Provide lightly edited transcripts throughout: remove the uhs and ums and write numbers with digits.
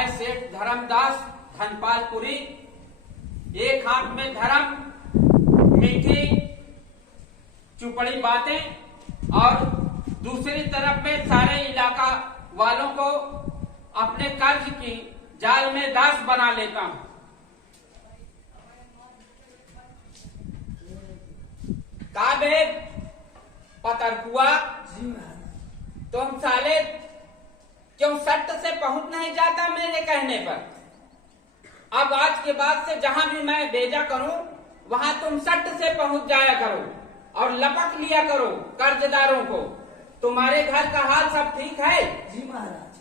मैं सेठ धर्मदास धनपालपुरी, एक हाथ में धर्म मीठी चुपड़ी बातें और दूसरी तरफ में सारे इलाका वालों को अपने कर्ज की जाल में दास बना लेता हूं। काबे पतरकुआ, तुम साले क्यों सट से पहुंच नहीं जाता मेरे कहने पर? अब आज के बाद से जहां भी मैं भेजा करूं वहां तुम सट से पहुंच जाया करो और लपक लिया करो कर्जदारों को। तुम्हारे घर का हाल सब ठीक है? जी महाराज।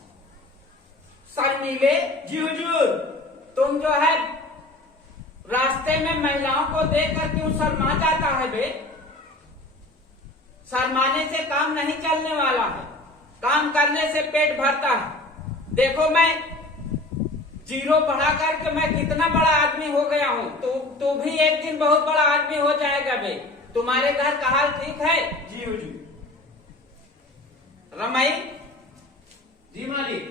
शर्मीले जी हुजूर। तुम जो है रास्ते में महिलाओं को देखकर क्यों शर्मा जाता है बे? शर्माने से काम नहीं चलने वाला है, काम करने से पेट भरता है। देखो मैं जीरो बढ़ा करके मैं कितना बड़ा आदमी हो गया हूँ, तू भी एक दिन बहुत बड़ा आदमी हो जाएगा बे। तुम्हारे घर का हाल ठीक है? जी हुजूर। रमई जी मालिक।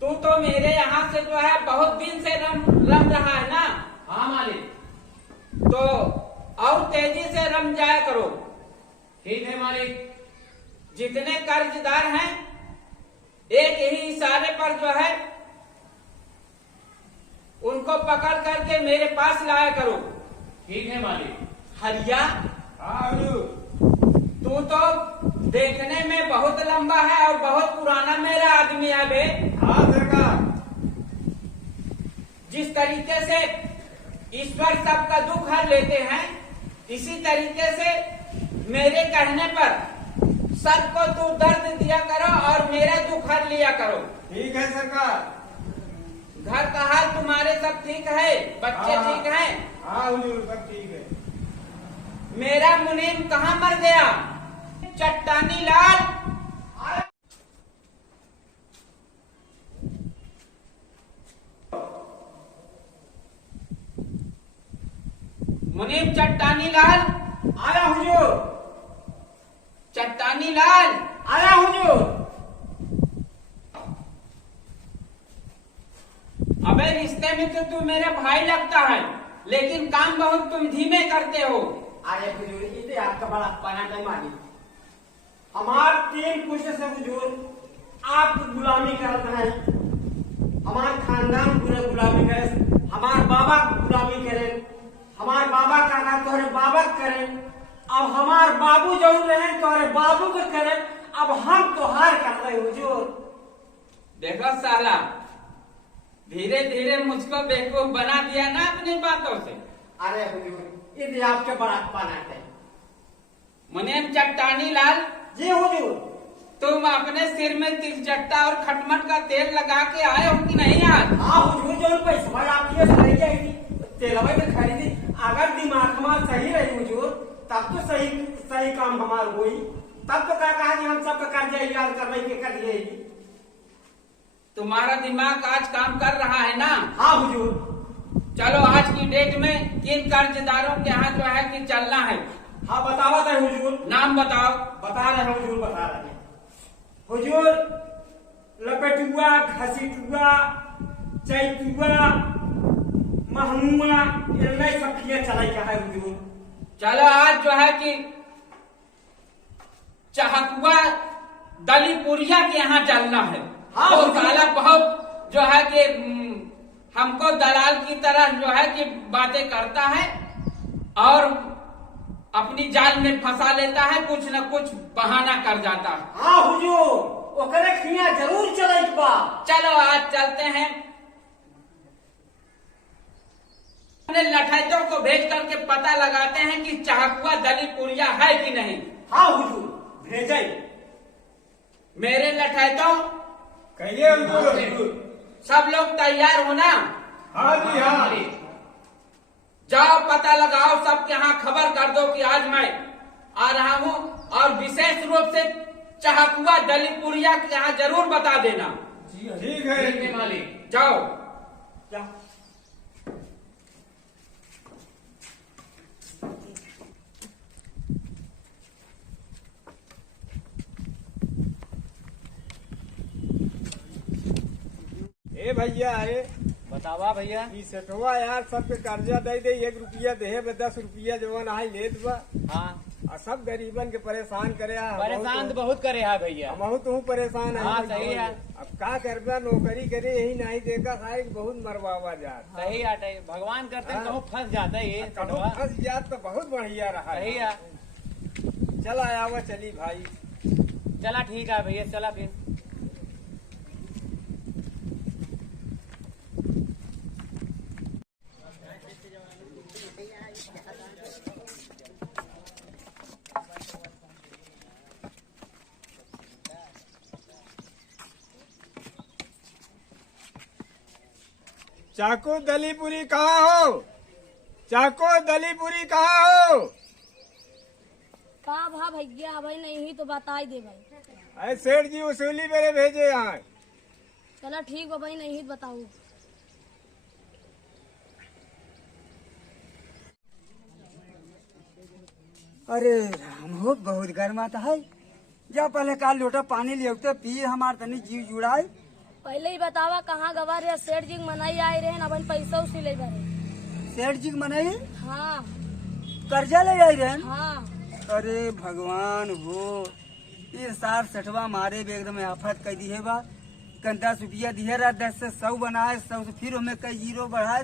तू तो मेरे यहाँ से जो है बहुत दिन से रम रहा है ना? हाँ मालिक। तो और तेजी से रम जाया करो। ठीक है मालिक। जितने कर्जदार हैं एक ही इशारे पर जो है उनको पकड़ करके मेरे पास लाया करो। ठीक है मालिक। हरिया, हाँ हुजूर। तू तो देखने में बहुत लंबा है और बहुत पुराना मेरा आदमी है बे। हाँ सरकार। जिस तरीके से ईश्वर सबका दुख हर लेते हैं, इसी तरीके से मेरे कहने पर सबको तू दर्द दिया करो और मेरा दुख हर लिया करो। ठीक है सरकार। घर का हाल तुम्हारे सब ठीक है? बच्चे हाँ। ठीक हैं? हाँ हुजूर सब ठीक है। मेरा मुनीम कहाँ मर गया? चट्टानी लाल, मुनीम चट्टानी लाल, आया हुजूर। चट्टानी लाल आया हुजूर। अबे रिश्ते में तो तू मेरा भाई लगता है, लेकिन काम बहुत तुम धीमे करते हो। अरे हुजूर इसे आपका बड़ा पाना नहीं मालिक। हमार 3 पुरुष से हुजूर आप गुलामी करते हैं। हमार खानदान पूरे गुलामी करे, हमार बाबा गुलामी करे, हमार बाबा का तोहरे बाबा करे, अब हमार बाबू जो रहे तोहरे बाबू को करे, अब हम तोहार कर रहे हुजूर। देखो साला, धीरे धीरे मुझको बेवकूफ बना दिया ना अपनी बातों से। अरे हुजूर इसे आपके बड़ा पाना है। मुनीम चट्टानी लाल, जी हुजूर। तुम अपने सिर में तिलचट्टा और खटमट का तेल लगा के आए हो कि नहीं आज? हाँ हुजूर जो पैसा आपकी सही जाएगी तेलवा में खरीदी। अगर दिमाग हमारा सही रही हुजूर तब तो सही काम हमारा हुई। तब तो क्या कहा कि हम सबका कर्जा याद करने के कर लिए। तुम्हारा दिमाग आज काम कर रहा है ना? हाँ हुजूर। चलो आज की डेट में किन कर्जदारों के यहाँ जो है कि चलना है? हाँ बतावा था हुजूर। नाम बताओ। बता रहे हैं हुजूर, बता रहे हैं हुजूर। लपेटुआ, घसीटुआ, चैतुआ, महमुआ, ये सब किए चलाई का है हुजूर। चलो आज जो है कि चहकुआ दलीपुरिया के यहाँ चलना है। हाँ, तो हुजूर। साला बहुत जो है कि हमको दलाल की तरह जो है कि बातें करता है और अपनी जाल में फंसा लेता है, कुछ न कुछ बहाना कर जाता है। हाँ हुजूर ओकरे खिया जरूर चलाई बा। चलो आज चलते हैं, अपने लठैतों को भेज करके पता लगाते हैं कि चहकुआ दलीपुरिया है कि नहीं। हाँ हुजूर भेजे। मेरे लठैतों कहिए हुजूर। सब लोग तैयार हो ना? हाँ जी हाँ। जाओ पता लगाओ, सबके यहाँ खबर कर दो कि आज मैं आ रहा हूँ और विशेष रूप से चहकुआ दलीपुरिया के यहाँ जरूर बता देना। ठीक है मालिक। जाओ। क्या ए भैया ए बतावा भैया। ई सेठवा यार सबके कर्जा दे दे 1 रुपया दे 10 रुपया जवन आई लेत बा। हाँ और सब गरीबन के परेशान करे परेशान तो बहुत करे है भैया। हम तू परेशान है। हाँ, सही है। अब का करबा, नौकरी करे यही नहीं देखा साहब, बहुत मरवावा जात। सही आटे भगवान करते हाँ। कहूँ फंस जाता है ये कहूं सेठवा। फंस जात तो बहुत बढ़िया रहा। सही है। चला आवा चली भाई। चला ठीक है भैया, चला फिर। चाको दलीपुरी कहाँ हो? चाको दलीपुरी कहाँ हो? का भा भैया भाई नहीं ही तो बताई दे भाई। अरे सेठ जी वसूली मेरे भेजे यहाँ। चला ठीक बा भाई, नहीं ही तो बताऊ। अरे राम हो, बहुत गर्माता है। जा पहले काल लोटा पानी ले तो पी, हमार तनी जीव जुड़ाए। पहले ही बतावा कहाँ गवा रहे? सेठ जी के मनाई आए रहे ना, अपन पैसा उसी ले बारे। सेठ जी के मनाई हाँ कर्जा ले आई रहे। हाँ। अरे भगवान हो, ये सार सठवा मारे भी एकदम आफत कर दी है बा। 10 रुपया दिए रहा, 10 से 100 बनाए, 100 से फिर हमें कई जीरो बढ़ाए।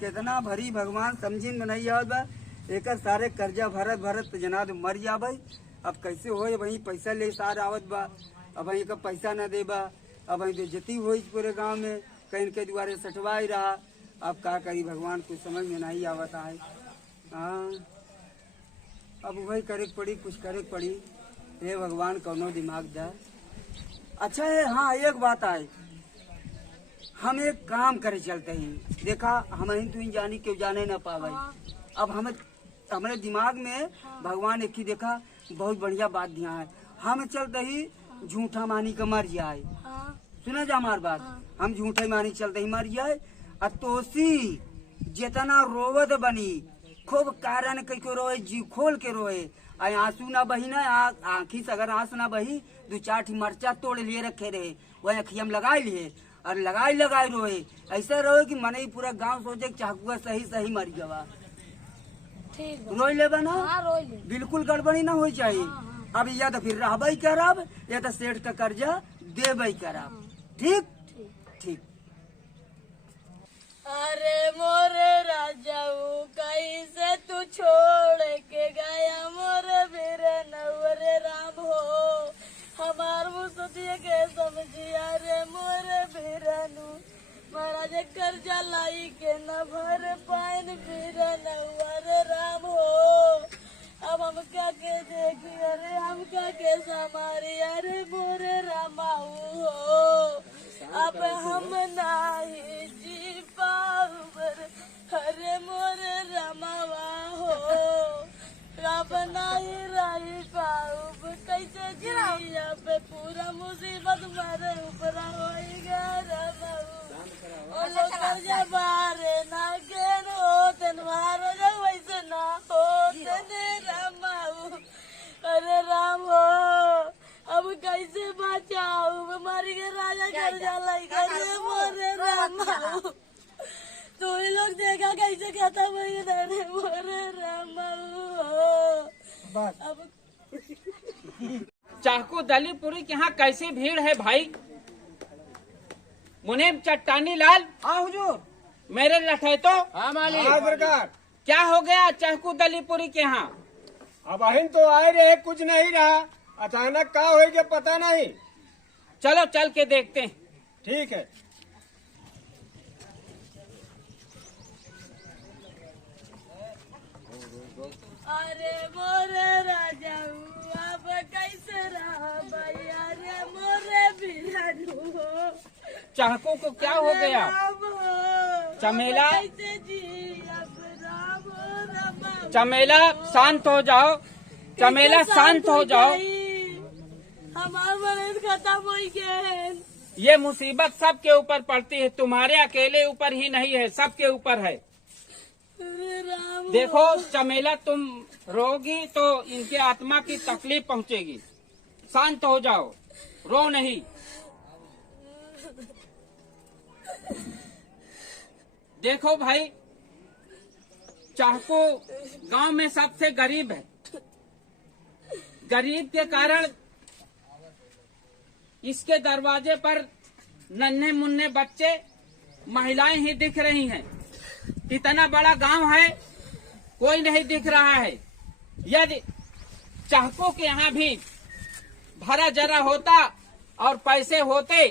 कितना भरी भगवान समझिन बनाई आवत बा। एक सारे कर्जा भरत भरत तो जना तो मर जाबे। अब कैसे हो वही पैसा ले सार आवत बा, अब वही का पैसा न देबा। अब वही बेइज्जती हुई पूरे गांव में, कहीं के द्वारे सठवा ही रहा। अब का करी भगवान, कुछ समझ में नहीं आवता है। हाँ, अब वही करे पड़ी, कुछ करे पड़ी। हे भगवान कौनो दिमाग दे। अच्छा है। हाँ, एक बात है, हम एक काम करे चलते ही। देखा हम ही तू जानी क्यों जाने न पावे। अब हमें हमारे दिमाग में भगवान एक ही देखा बहुत बढ़िया बात दिया है। हम चलते ही झूठा मानी का मर जाए। हाँ। सुना जा हमार बात। हम झूठे मानी चलते ही मर जाए। और तोसी जितना रोवत बनी, खूब कारण कई को रोए, जी खोल के रोए। आंसू ना बही ना, आँखी से अगर आंसू ना बही, 2-4 मरचा तोड़ लिए रखे रहे, वही अखियम लगाए लिए और लगाई रोए। ऐसा रोए कि मने ही पूरा गांव सोचे चाकुआ सही सही मर गवा। ठीक बा। रोई लेबा ना। हाँ रोई ले। बिल्कुल गड़बड़ी ना हो चाहिए। अब या तो फिर रहबई करब, या तो सेठ का कर्जा देबई करब। ठीक ठीक। अरे मोरे राजाऊ कैसे तू छोड़ के गया मोरे मेरे नवरे राम हो। हमार मुसदिया के समझिया रे मोरे बीरानू, महाराज कर्जा लाई के न भर पाइन बीरा नवर राम हो। अब हम क्या के देखी, अरे हम क्या के समारी, अरे मोरे रामाऊ हो। अब हम नहीं जी पाऊबर, अरे मोरे रमावा हो। अब नहीं रही पाऊब, कैसे जी अब पूरा मुसीबत मेरे ऊपर होएगा रमाऊ। और लोग कर्जा बारे ना गेन हो, तेनवारो जग वैसे ना हो तेने रमाऊ। अरे राम हो, अब कैसे बचाऊ, हमारी के राजा कर्जा लाई करे मोरे रामाऊ। तू ही लोग देखा कैसे खत्म हुई रे मोरे रामाऊ। अब चाहको दलीपुरी के यहाँ कैसी भीड़ है भाई। मुनीम चट्टानी लाल। हाँ हुजूर। मेरे लठे तो हाँ मालिक। हाँ सरकार। क्या हो गया चाहको दलीपुरी के यहाँ? अब अहिन तो आए रहे, कुछ नहीं रहा। अचानक का हो गया पता नहीं। चलो चल के देखते हैं। ठीक है। अरे मोरे राजाऊ अब कैसे रहा भैया रे मोरे बिरानू हो। चाहको को क्या हो गया? राम हो, चमेला? अब कैसे जी अब राम हो रमाऊ। चमेला शांत हो जाओ, चमेला शांत हो जाओ। हमार मरद खत्म हो गए। ये मुसीबत सबके ऊपर पड़ती है, तुम्हारे अकेले ऊपर ही नहीं है, सबके ऊपर है। अरे राम देखो चमेला, तुम रोगी तो इनके आत्मा की तकलीफ पहुंचेगी। शांत हो जाओ, रो नहीं। देखो भाई, चाहको गांव में सबसे गरीब है। गरीब के कारण इसके दरवाजे पर नन्हे मुन्ने बच्चे, महिलाएं ही दिख रही हैं। इतना बड़ा गांव है, कोई नहीं दिख रहा है। यदि चाहको के यहाँ भी भरा जरा होता और पैसे होते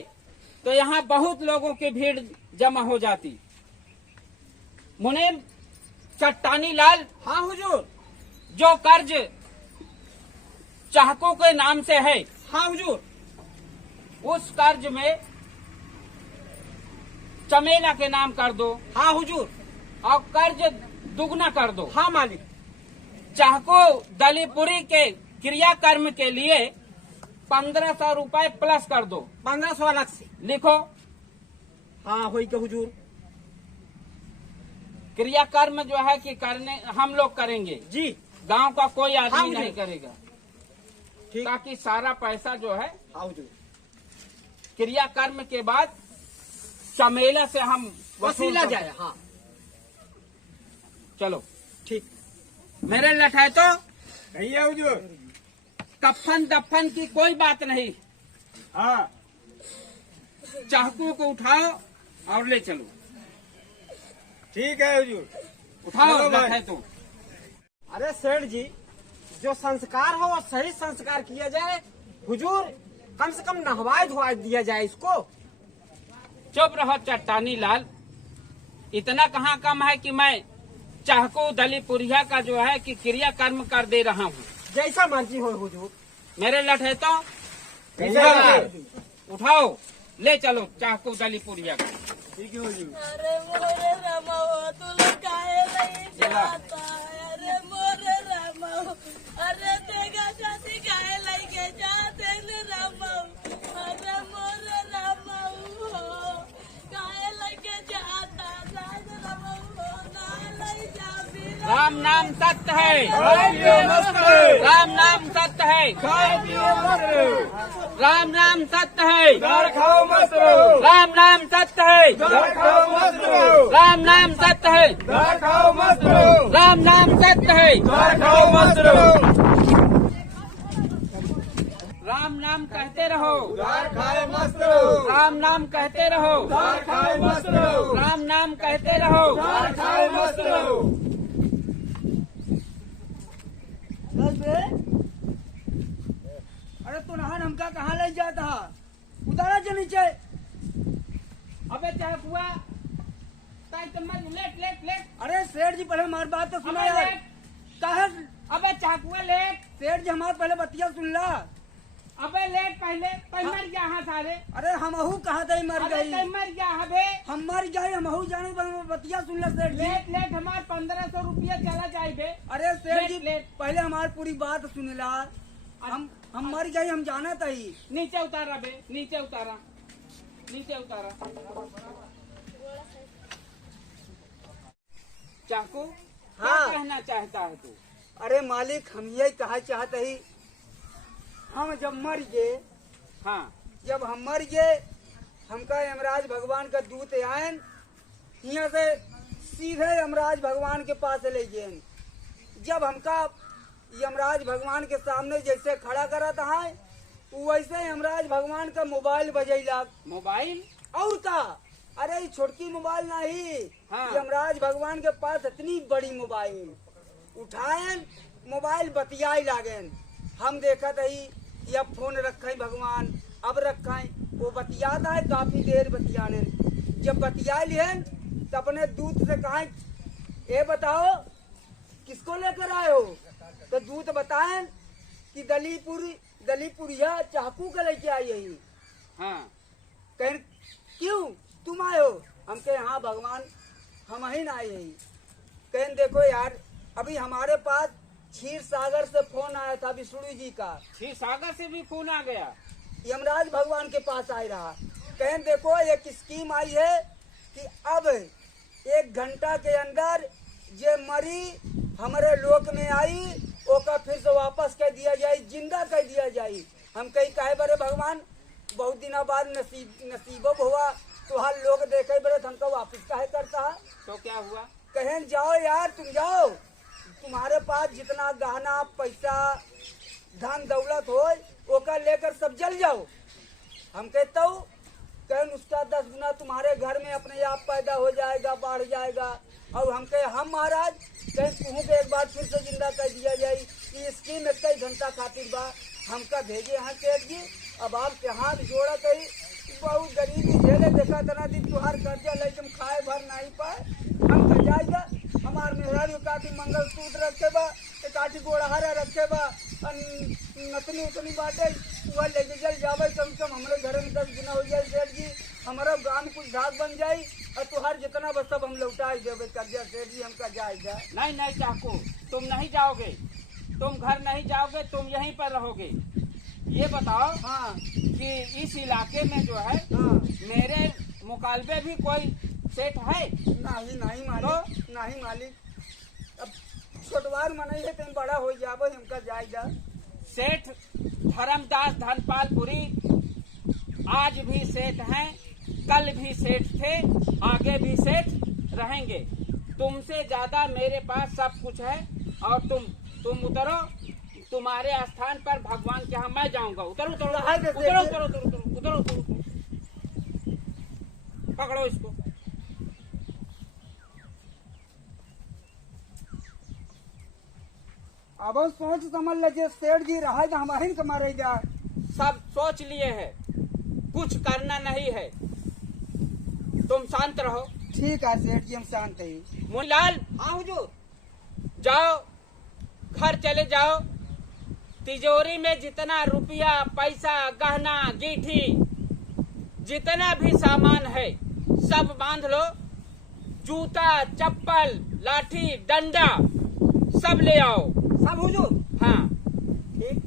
तो यहाँ बहुत लोगों की भीड़ जमा हो जाती। मुनीम चट्टानी लाल, हाँ हुजूर। जो कर्ज चाहको के नाम से है, हाँ हुजूर। उस कर्ज में चमेला के नाम कर दो। हाँ हुजूर। और कर्ज दुगना कर दो। हाँ मालिक। चाहको दलीपुरी के क्रियाकर्म के लिए 1500 रुपए प्लस कर दो। 1500 अलग से लिखो। हाँ होई के हुजूर। क्रियाकर्म जो है कि करने हम लोग करेंगे जी। गांव का कोई हाँ, आदमी मुझे। नहीं करेगा, ठीक। ताकि सारा पैसा जो है हाँ हुजूर। क्रियाकर्म के बाद चमेला से हम वसीला वसूल जाए। हाँ चलो ठीक। मेरे लठाए तो भैया हुजूर। कफन दफन की कोई बात नहीं। हाँ चाहकों को उठाओ और ले चलो। ठीक है हुजूर। उठाओ चलो भाई। लठाए तो। अरे सेठ जी, जो संस्कार हो वो सही संस्कार किया जाए हुजूर। कम से कम नहवाई धोवाई दिया जाए इसको। चुप रहो चट्टानी लाल। इतना कहाँ कम है कि मैं चाहको दलीपुरिया का जो है कि क्रियाकर्म कर दे रहा हूँ। जैसा मर्जी हो हुजूर। मेरे लठे तो भैया। उठाओ ले चलो चाहको दलीपुरिया का। ठीक है हुजूर। अरे मोरे रमाओ, तू लोग काहे नहीं जाता? अरे मोरे रमाओ, अरे तेगा जाती काहे लेके जाते न रमाओ? अरे मोरे रमाओ, काहे लेके जाता? जान रमाओ, ना ले जा फिर। राम नाम सत्य है। राम नाम सत्य है। राम नाम सत्य है। राम नाम सत्य है। राम नाम सत्य है। राम नाम सत्य है। राम नाम कहते रहो। राम नाम कहते रहो। राम नाम कहते रहो। बस बे। अरे तू नहा हमका कहाँ ले जाता? उतारा जो नीचे। अबे चाहे हुआ लेट लेट लेट। अरे सेठ जी पहले हमारी बात तो सुना अबे यार। लेट। कहा अबे चाकुआ लेट। सेठ जी हमारे पहले बतिया सुन ला। अबे लेट पहले मर गया हाँ सारे। अरे हमहू कहा था मर अबे गई। मर गया हबे। हम मर जाए हमहू जाने बतिया सुन ला सेठ जी। लेट लेट हमार 1500 रुपया चला जाए बे। अरे सेठ जी लेट, लेट। पहले हमारी पूरी बात सुन ला। हम मर गए, हम जाना था ही। नीचे उतारा बे, नीचे उतारा, नीचे उतारा। चाकू क्या हाँ। कहना चाहता है तू? अरे मालिक हम यही कहा चाहते ही, हम जब मर गए, हाँ जब हम मर गए हमका यमराज भगवान का दूत आयन यहाँ से सीधे यमराज भगवान के पास ले गए। जब हमका यमराज भगवान के सामने जैसे खड़ा करा था वैसे यमराज भगवान का मोबाइल बजैला। मोबाइल और का? अरे ये छोटकी मोबाइल नहीं। हाँ। यमराज भगवान के पास इतनी बड़ी मोबाइल उठाएन, मोबाइल बतियाई लागेन। हम देखा ही कि अब फोन रखे भगवान, अब रखे वो बतियाता है काफी देर बतियाने। जब बतिया लियन तो अपने दूत से कहा ये बताओ किसको लेकर आए हो? तो दूत बताएं कि दलीपुरिया चाकू का लेके आई है। हाँ कहें क्यों तुम आए हो? हम कहे हाँ भगवान हम ही ना आए हैं। कहें देखो यार अभी हमारे पास क्षीर सागर से फोन आया था विष्णु जी का। क्षीर सागर से भी फोन आ गया। यमराज भगवान के पास आई रहा। कहें देखो एक स्कीम आई है कि अब 1 घंटा के अंदर जे मरी हमारे लोक में आई ओका फिर से वापस कर दिया जाए, जिंदा कर दिया जाए। हम कहीं कहे बरे भगवान बहुत दिनों बाद नसीबो हुआ तुहार लोग देखे बड़े हमको वापिस काहे करता है? तो क्या हुआ? कहें जाओ यार, तुम जाओ, तुम्हारे पास जितना गहना पैसा धन दौलत हो ओका लेकर सब जल जाओ। हम कहता हूँ कहें उसका 10 गुना तुम्हारे घर में अपने आप पैदा हो जाएगा, बढ़ जाएगा। और हम कहे हम महाराज कहें तुहू के एक बार फिर से जिंदा कर दिया जाए। ये स्कीम एक कई घंटा खातिर बा हमका भेजे यहाँ सेठ जी। अब आपके हाथ जोड़ा कही बहुत गरीबी झेले, देखा तना दिन तुहार कर्जा ले तुम खाए भर नहीं पाए। हम तो जाएगा हमार मेहरारू काटी मंगल सूत्र रखे बा, काटी गोड़हारा रखे बा, नतनी उतनी बाटे वह लेके चल जावे। कम से कम हमारे घर में 10 गुना हो जाए सेठ जी, हमारा गांव कुछ धाक बन जाये और तुहार जितना बस सब हम लौटा देवे कर्जा सेठ जी। हमका जाएगा नहीं नहीं चाको, तुम नहीं जाओगे, तुम घर नहीं जाओगे, तुम यहीं पर रहोगे। ये बताओ हाँ कि इस इलाके में जो है हाँ मेरे मुकालबे भी कोई सेठ है? नहीं नहीं मालिक, नहीं मालिक। अब छोटवार मनाई है तुम बड़ा हो जाबो हमका जाएगा। सेठ धर्मदास धनपालपुरी आज भी सेठ हैं, कल भी सेठ थे, आगे भी सेठ रहेंगे। तुमसे ज्यादा मेरे पास सब कुछ है। और तुम उतरो, तुम्हारे स्थान पर भगवान के यहाँ मैं जाऊंगा। उतरो उतरो उतरो उतरो उतरो उतरो उतरो, पकड़ो इसको। अब सोच समझ लीजिए सेठ जी रहा हमारे कमारे जा। सब सोच लिए है, कुछ करना नहीं है, तुम शांत रहो। ठीक है सेठ जी हम शांत ही। मुनीलाल हाँ हुजूर। जाओ, घर चले जाओ। तिजोरी में जितना रुपया पैसा गहना गीठी जितना भी सामान है सब बांध लो। जूता चप्पल लाठी डंडा सब ले आओ। सब हुजूर। हाँ ठीक।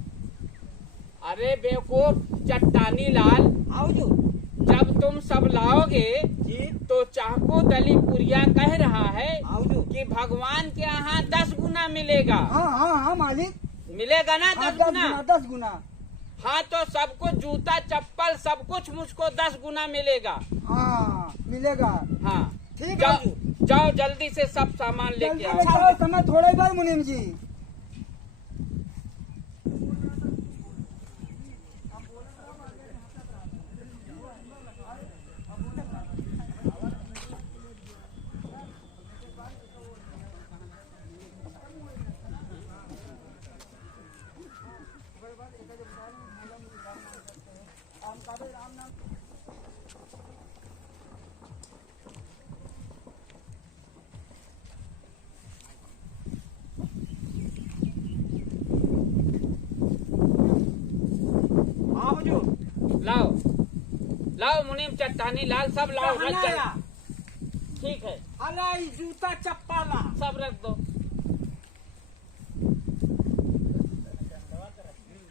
अरे बेवकूफ चट्टानी लाल, हाँ हुजूर। जब तुम सब लाओगे जी। तो चाको दली पुरिया कह रहा है हाँ हुजूर। कि भगवान के यहाँ 10 गुना मिलेगा। हाँ हाँ हाँ मालिक, मिलेगा ना 10 गुना? 10 गुना। हाँ तो सबको जूता चप्पल सब कुछ मुझको 10 गुना मिलेगा। हाँ मिलेगा। हाँ ठीक जाओ, है। जाओ जल्दी से सब सामान लेके जल्दी आओ। बताओ, समय थोड़ा ही बार मुनीम जी। हाँ हुजूर। लाओ लाओ मुनीम चट्टानी लाल सब लाओ। कहाँ लाया? ठीक है अरे जूता चप्पल सब रख दो।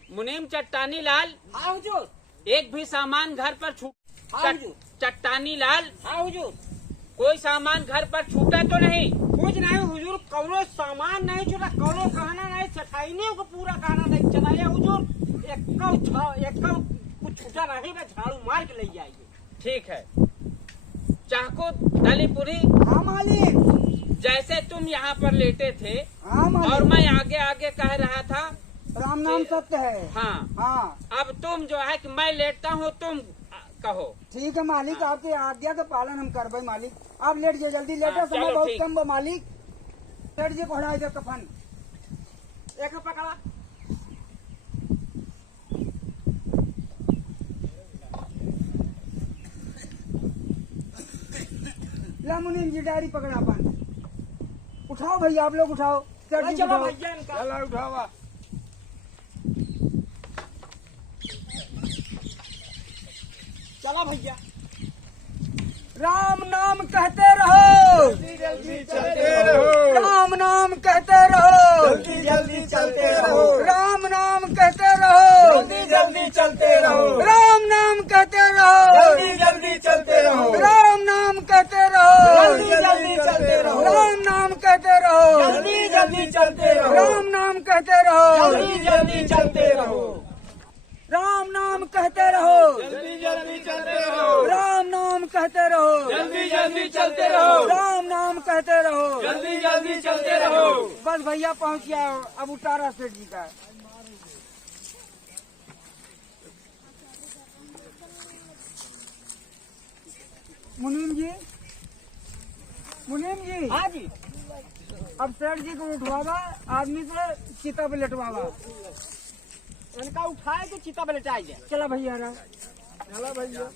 मुनीम चट्टानी लाल हाँ हुजूर। एक भी सामान घर पर छूट हाँ हुजूर। चट्टानी लाल हाँ हुजूर। कोई सामान घर पर छूटा तो नहीं? कुछ नहीं हुजूर, कौनो सामान नहीं छूटा, कौनो गहना नहीं, सठाइने को पूरा गहना नहीं चलाया हुजूर। एक कुछ छूटा नहीं, मैं झाड़ू मार के ले जाइए। ठीक है चाको दलीपुरी, हाँ मालिक। जैसे तुम यहाँ पर लेटे थे हाँ मालिक। और मैं आगे आगे कह रहा था राम नाम सत्य है। हाँ हाँ अब तुम जो है कि मैं लेटता हूँ तुम कहो। ठीक है मालिक, आपकी आज्ञा का पालन हम करबे मालिक। आप लेट जाइए जल्दी, लेटे हाँ, समय चलो, बहुत ठीक। कम बा मालिक। लेट जाइए, कोहड़ा इधर कफन। एक पकड़ा। ला मुनीम जी डायरी पकड़ा अपन। उठाओ भैया, आप लोग उठाओ। सेठ जी चलो उठाओ। भैया इनका। चला उठावा। चला भैया। राम नाम कहते रहो, जल्दी चलते रहो। राम नाम कहते रहो, जल्दी जल्दी चलते रहो। राम नाम कहते रहो, जल्दी जल्दी चलते रहो। राम नाम कहते रहो, जल्दी जल्दी चलते रहो। राम नाम कहते रहो, जल्दी जल्दी चलते रहो। राम नाम कहते रहो, जल्दी जल्दी चलते रहो। राम नाम कहते रहो, जल्दी जल्दी चलते रहो। राम नाम कहते रहो, जल्दी जल्दी चलते रहो। राम नाम नाम कहते रहो, जल्दी जल्दी चलते रहो, राम नाम कहते रहो, जल्दी जल्दी चलते रहो। बस भैया पहुंच गया अब उतारा सेठ जी का। मुनीम जी, मुनीम जी, हाँ जी, अब सेठ जी को उठवावा, आदमी से चिता पे लेटवावा। इनका उठाए के चिता पे लेटाई जाए। चला भैया रहा, चला भैया।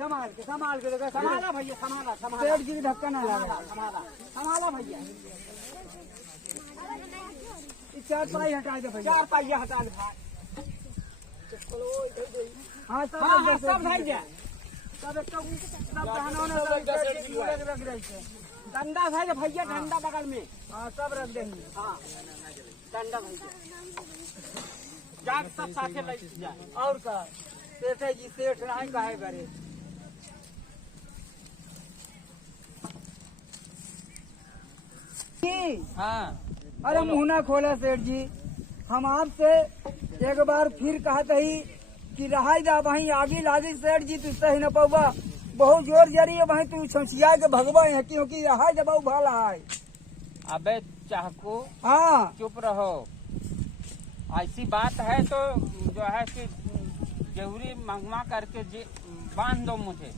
संभाल के देखा, संभाला भैया, संभाला संभाला सेठ जी की धक्का ना लगा। संभाला संभाला भैया। चार पाई हटा दे भैया। चार पहिया हटा दे भाई। हाँ सब हाँ रख दे हाँ, सब सेठ भाई जी। जाए। सब गहना उहना सब सेठ जी पूरा रख रही है। डंडा भाई भैया, डंडा बगल में। हाँ सब रख देंगे। हाँ डंडा भैया, जाग सब साथे लग जाए। और का सेठ जी सेठ रहा काहे करे। हाँ अरे मुंह ना खोला सेठ जी, हम आपसे एक बार फिर कहा ही कि रहाई दा वहीं आगे लागी सेठ जी, तू सही न पौवा, बहुत जोर जरी है वहीं तू छमछिया के भगवा है, क्योंकि रहाई दबा भाला है। अबे चाहको हाँ चुप रहो। ऐसी बात है तो जो है कि जरूरी मंगवा करके बांध दो मुझे।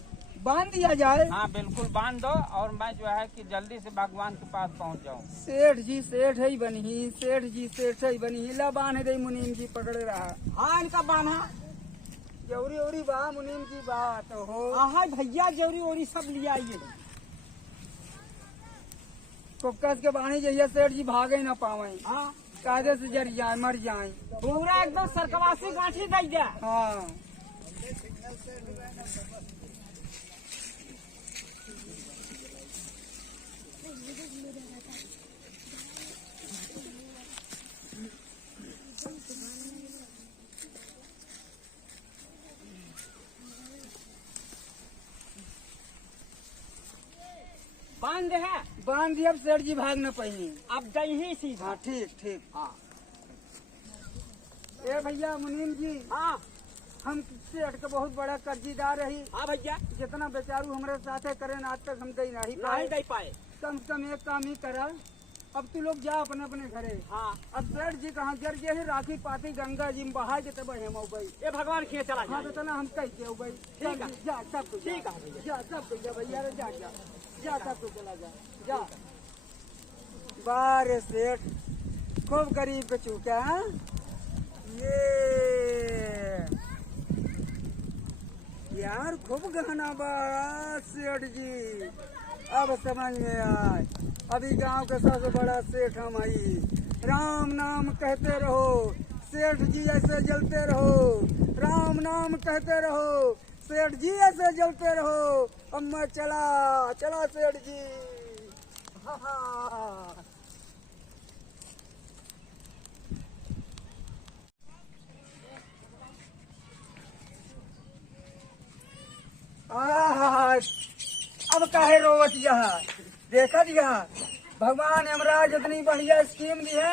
बांध दिया जाए। हाँ बिल्कुल बांध दो, और मैं जो है कि जल्दी से भगवान के पास पहुंच जाऊं। सेठ जी सेठ ही बनी, सेठ जी सेठ ही बनी, ला बांध दे मुनीम जी पकड़े रहा। हाँ इनका बांधा। जौरी उरी बा मुनीम की बात हो। हाँ भैया, जरूरी ओरी सब लिया आइए। कुक्कस के बाणी जहिया सेठ जी भागे न पावे, हाँ कायदे से जर जाए मर जाए। पूरा एकदम सरकवासी गांठी दे दिया। हाँ बांध है, बांध दिया, अब सेठ जी भाग न पाई। अब दही सीधा। हाँ ठीक ठीक। हाँ ए भैया मुनीम जी, हाँ हम सेठ के बहुत बड़ा कर्जीदार रही, हाँ भैया, जितना बेचारू हमारे साथे करे आज तक हम दे नहीं नहीं पाए। दे पाए। कम से कम एक काम ही करा, अब तू लोग जा अपने अपने घरे। हाँ अब सेठ जी कहाँ जर जे है राखी पाती गंगा जी में बहा के तब हम भाई। ये भगवान खिए चला हाँ जाए। तो ना हम कह के भाई। ठीक है। जा सब कुछ, ठीक है भैया। जा सब कुछ, जा भैया रे जा जा जा सब कुछ चला जा जा। बारे सेठ खूब गरीब के चूका। हाँ? ये यार खूब गहना बा सेठ जी, अब समझ में आए। अभी गांव का सबसे बड़ा सेठ हम आई। राम नाम कहते रहो, सेठ जी ऐसे जलते रहो, राम नाम कहते रहो, सेठ जी ऐसे जलते रहो। अब मैं चला चला सेठ जी। हा हा। अब काहे रोवत यहाँ देखत यहाँ भगवान यमराज इतनी बढ़िया स्कीम दी है,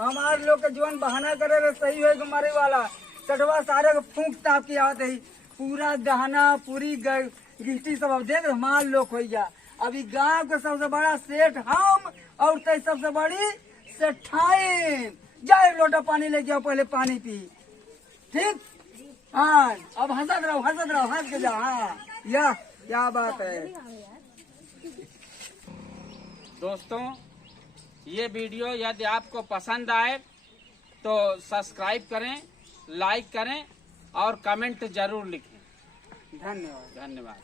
हमारे लोग के जीवन बहाना करे रहे सही है मारे वाला चटवा सारे के फूंक ताप के आते ही पूरा गहना पूरी गिट्टी सब अब देख माल लोग हो जा। अभी गांव के सबसे बड़ा सेठ हम और तय सबसे बड़ी सेठाइन। जाए लोटा पानी ले जाओ, पहले पानी पी। ठीक हाँ, अब हंसत रहो हंस के जाओ। हाँ या क्या बात है। दोस्तों ये वीडियो यदि आपको पसंद आए तो सब्सक्राइब करें, लाइक करें और कमेंट जरूर लिखें। धन्यवाद। धन्यवाद।